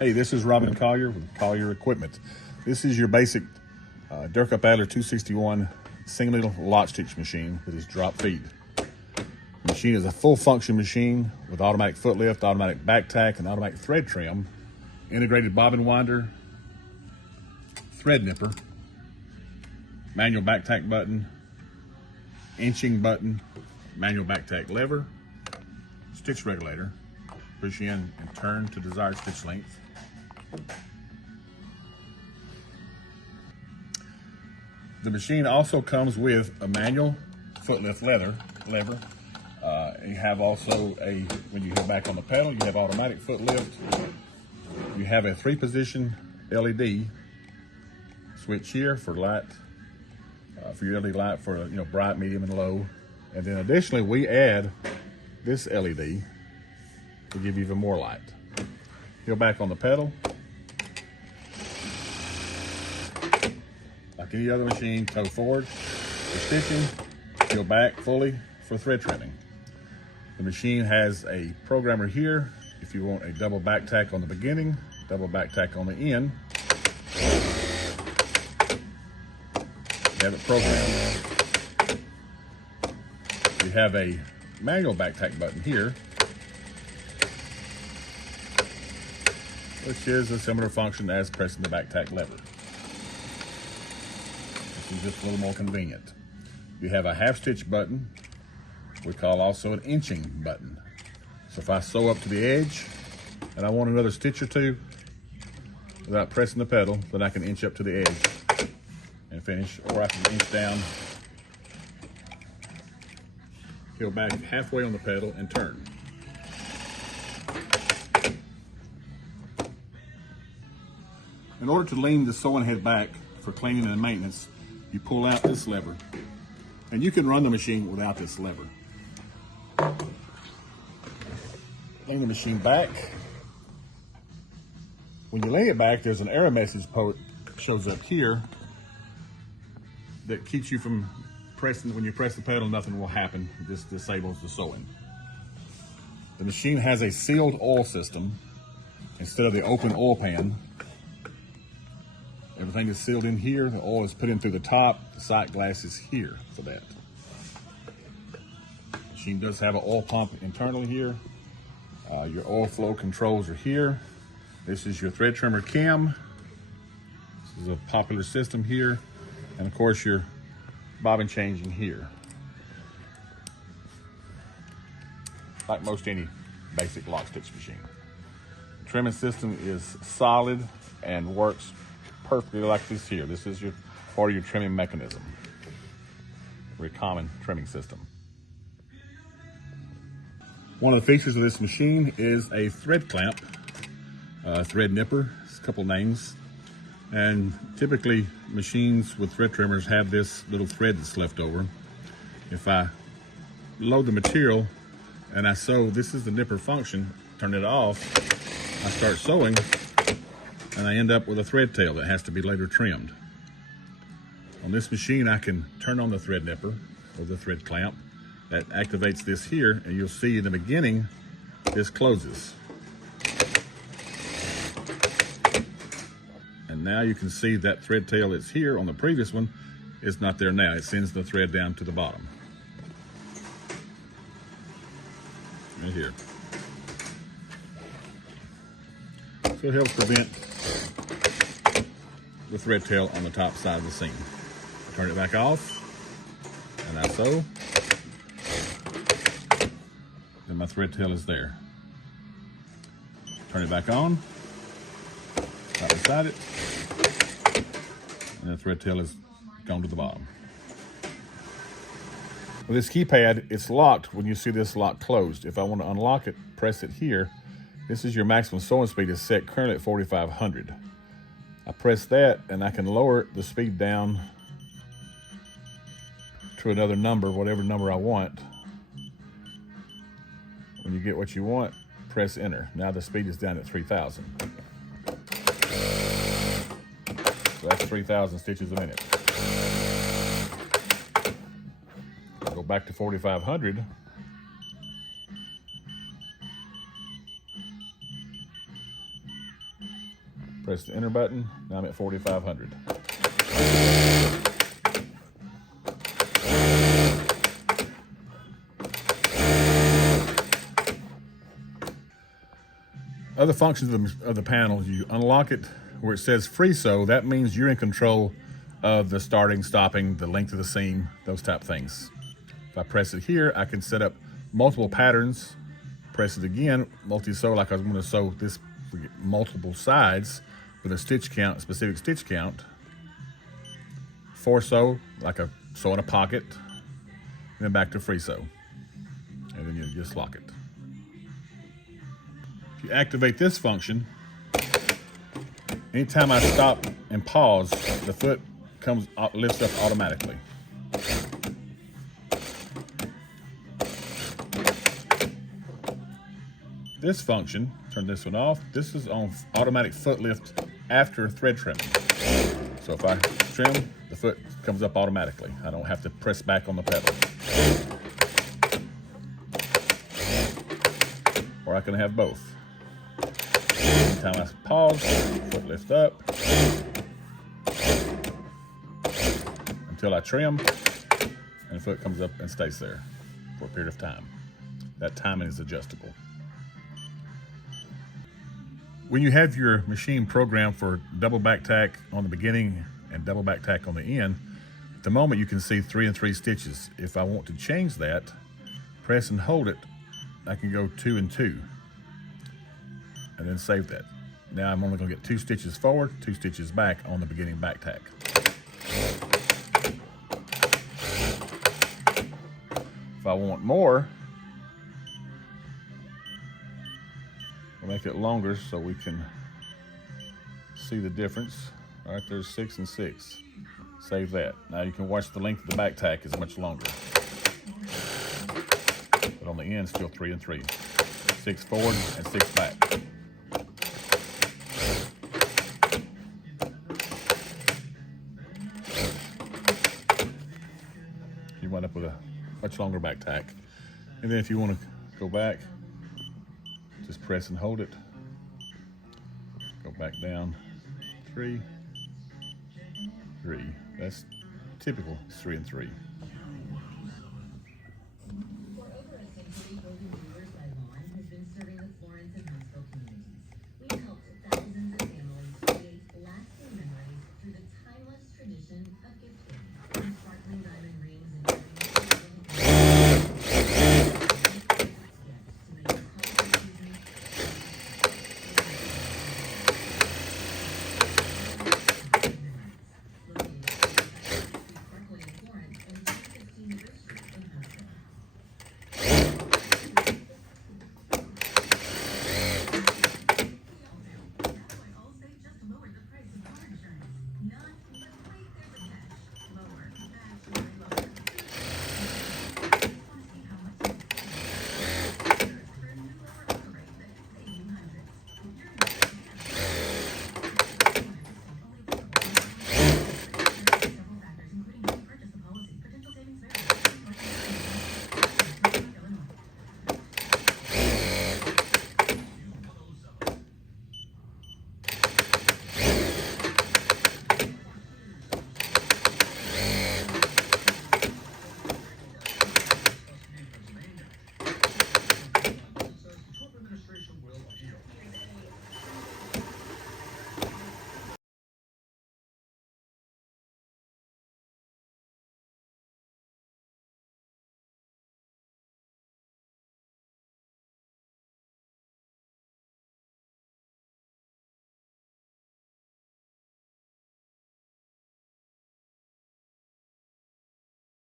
Hey, this is Robin Collier with Collier Equipment. This is your basic Durkopp Adler 261 single needle lock stitch machine with its drop feed. The machine is a full function machine with automatic foot lift, automatic back tack, and automatic thread trim, integrated bobbin winder, thread nipper, manual back tack button, inching button, manual back tack lever, stitch regulator, push in and turn to desired stitch length. The machine also comes with a manual foot lift lever. You have also when you hit back on the pedal, you have automatic foot lift. You have a 3-position LED switch here for light, for your LED light for bright, medium, and low. And then additionally, we add this LED to give you even more light. Go back on the pedal. Like any other machine, toe forward for stitching, go back fully for thread trimming. The machine has a programmer here if you want a double back tack on the beginning, double back tack on the end. You have it programmed. You have a manual back tack button here, which is a similar function as pressing the back tack lever. This is just a little more convenient. You have a half stitch button, we call also an inching button. So if I sew up to the edge and I want another stitch or two without pressing the pedal, then I can inch up to the edge and finish, or I can inch down, go back halfway on the pedal and turn. In order to lean the sewing head back for cleaning and maintenance, you pull out this lever. And you can run the machine without this lever. Lean the machine back. When you lean it back, there's an error message shows up here that keeps you from pressing. When you press the pedal, nothing will happen. This disables the sewing. The machine has a sealed oil system instead of the open oil pan. Everything is sealed in here. The oil is put in through the top. The sight glass is here for that. The machine does have an oil pump internally here. Your oil flow controls are here. This is your thread trimmer cam. This is a popular system here. And of course your bobbin changing here. Like most any basic lock stitch machine. The trimming system is solid and works perfectly like this here. This is part of your trimming mechanism. Very common trimming system. One of the features of this machine is a thread clamp, thread nipper. It's a couple names. And typically machines with thread trimmers have this little thread that's left over. If I load the material and I sew, this is the nipper function, turn it off, I start sewing, and I end up with a thread tail that has to be later trimmed. On this machine, I can turn on the thread nipper or the thread clamp. That activates this here, and you'll see in the beginning, this closes. And now you can see that thread tail that's here on the previous one is not there now. It sends the thread down to the bottom. Right here. So it helps prevent the thread tail on the top side of the seam. I turn it back off, and I sew, and my thread tail is there. Turn it back on, right beside it, and the thread tail is gone to the bottom. With this keypad, it's locked when you see this lock closed. If I want to unlock it, press it here. This is your maximum sewing speed is set currently at 4,500. I press that and I can lower the speed down to another number, whatever number I want. When you get what you want, press enter. Now the speed is down at 3,000. So that's 3,000 stitches a minute. Go back to 4,500. Press the enter button. Now I'm at 4,500. Other functions of the panel, you unlock it where it says free sew. That means you're in control of the starting, stopping, the length of the seam, those type of things. If I press it here, I can set up multiple patterns. Press it again, multi-sew, like I was going to sew this multiple sides with a stitch count, specific stitch count. Four sew, like a sew in a pocket, and then back to free sew. And then you just lock it. If you activate this function, anytime I stop and pause, the foot lifts up automatically. This function, turn this one off, this is on automatic foot lift after thread trimming. So if I trim, the foot comes up automatically. I don't have to press back on the pedal. Or I can have both. Anytime I pause, foot lift up until I trim, and the foot comes up and stays there for a period of time. That timing is adjustable. When you have your machine programmed for double back tack on the beginning and double back tack on the end, at the moment you can see 3 and 3 stitches. If I want to change that, press and hold it, I can go 2 and 2. And then save that. Now I'm only going to get 2 stitches forward, 2 stitches back on the beginning back tack. If I want more, we'll make it longer so we can see the difference. All right, there's 6 and 6. Save that. Now you can watch the length of the back tack is much longer. But on the end, still 3 and 3. 6 forward and 6 back. You wind up with a much longer back tack. And then if you want to go back, just press and hold it. Go back down. 3, 3. That's typical. It's 3 and 3.